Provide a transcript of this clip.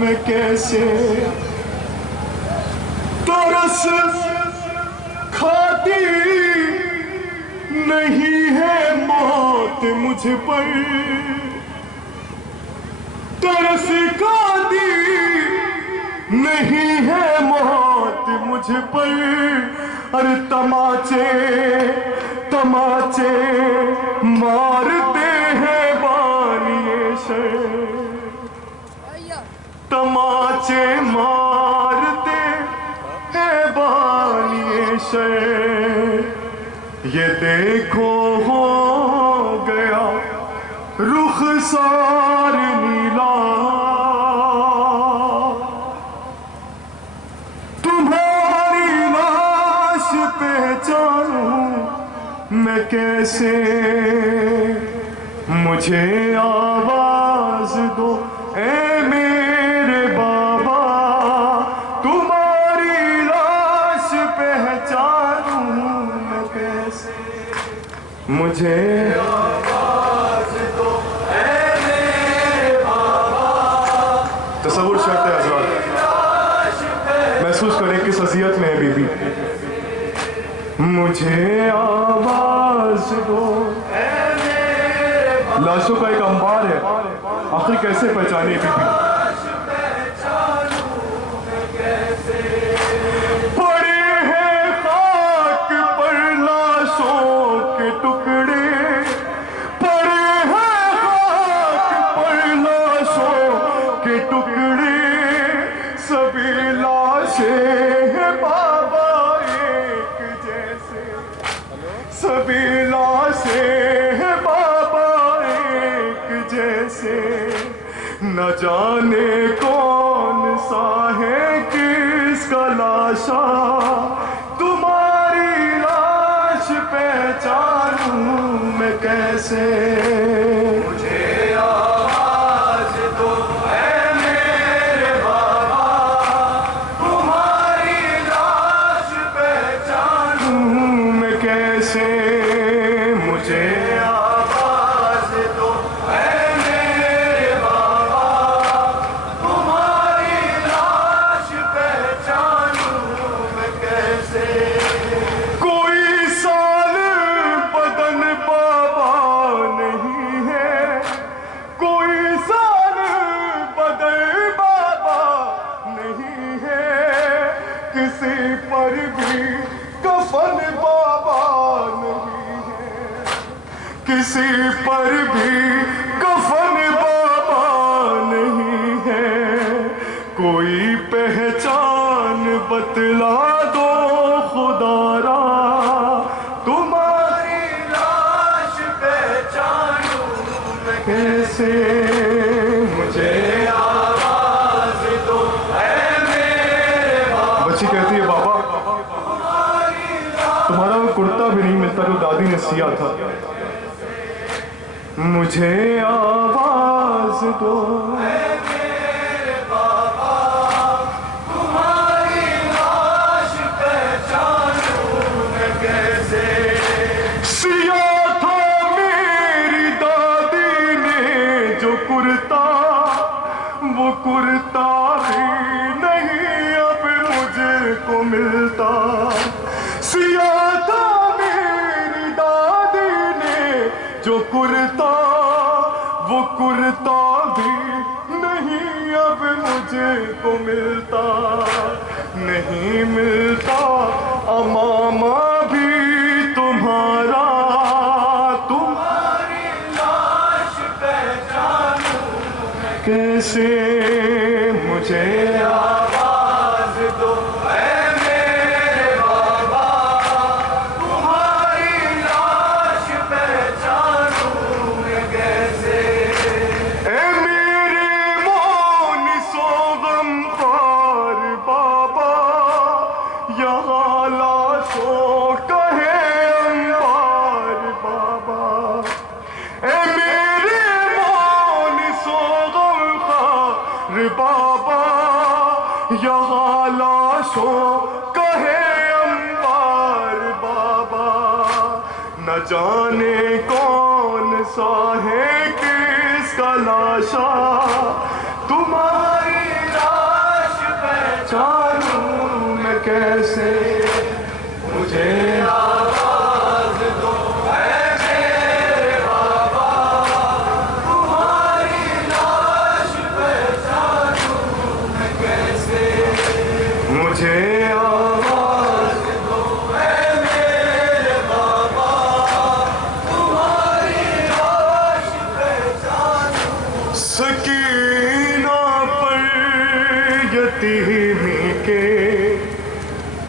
मैं कैसे तरस खाती नहीं है मौत मुझ पर, तरस खाती नहीं है मौत मुझ पर। अरे तमाचे तमाचे मारते हैं बानिए शर, तमाचे मारते हैं बानिए शर। ये देखो हो गया रुखसार नीला, तुम्हारी लाश पहचानूं मैं कैसे, मुझे आवाज दो ए मेरे बाबा, तुम्हारी लाश पहचानूं मैं कैसे, मुझे आवाज दो ए मेरे बाबा। तसव्वुर शर्त है हज़रात, महसूस करें किस अज़ियत में है बीबी। मुझे आवाज दो, लाशों का एक अंबार है, आखिर कैसे पहचाने बीबी। पड़े हैं खाक पर लाशों के टुकड़े, पड़े हैं खाक पर लाशों के टुकड़े, सभी लाशें हैं बाबा एक जैसे, सभी लाशें हैं बाबा एक जैसे। न जाने कौन सा है किसका लाशा, तुम्हारी लाश पहचानूं मैं कैसे, मुझे आवाज दो ऐ मेरे बाबा, तुम्हारी लाश पहचानूं मैं कैसे, मुझे आवाज दो ऐ मेरे बाबा, तुम्हारी लाश पहचानूं मैं कैसे। कोई साल बदन बाबा नहीं है, कोई साल बदन बाबा नहीं है, किसी पर भी कफन बाबा नहीं है, किसी पर भी कफन बाबा नहीं है। कोई पहचान बतला दो खुदारा, तुम्हारी लाश पहचानूं मैं कैसे, मुझे आवाज दो ऐ मेरे बाबा। बच्ची कहती है बाबा तुम्हारा वो कुर्ता भी नहीं मिलता जो दादी ने सिया था, मुझे आवाज दो ऐ मेरे बाबा, तुम्हारी लाश पहचानूं मैं कैसे। सिया था मेरी दादी ने जो कुर्ता, वो कुर्ता भी नहीं अब मुझको मिलता। सिया था मेरी दादी ने जो कुर्ता, वो कुर्ता भी नहीं अब मुझको मिलता, नहीं मिलता अमामा भी तुम्हारा, तुम्हारी लाश पहचानूं मैं कैसे, मुझे आवाज दो ऐ मेरे बाबा, तुम्हारी लाश पहचानूं मैं कैसे। ऐ मेरे मौन सो गमखार बाबा, यहाँ लाशों का है अंबार बाबा। ऐ मेरे मौन सो गमखार बाबा, यहाँ लाशों का है अंबार बाबा। न जाने कौन सा है किसका लाशा, तुम्हारी मुझे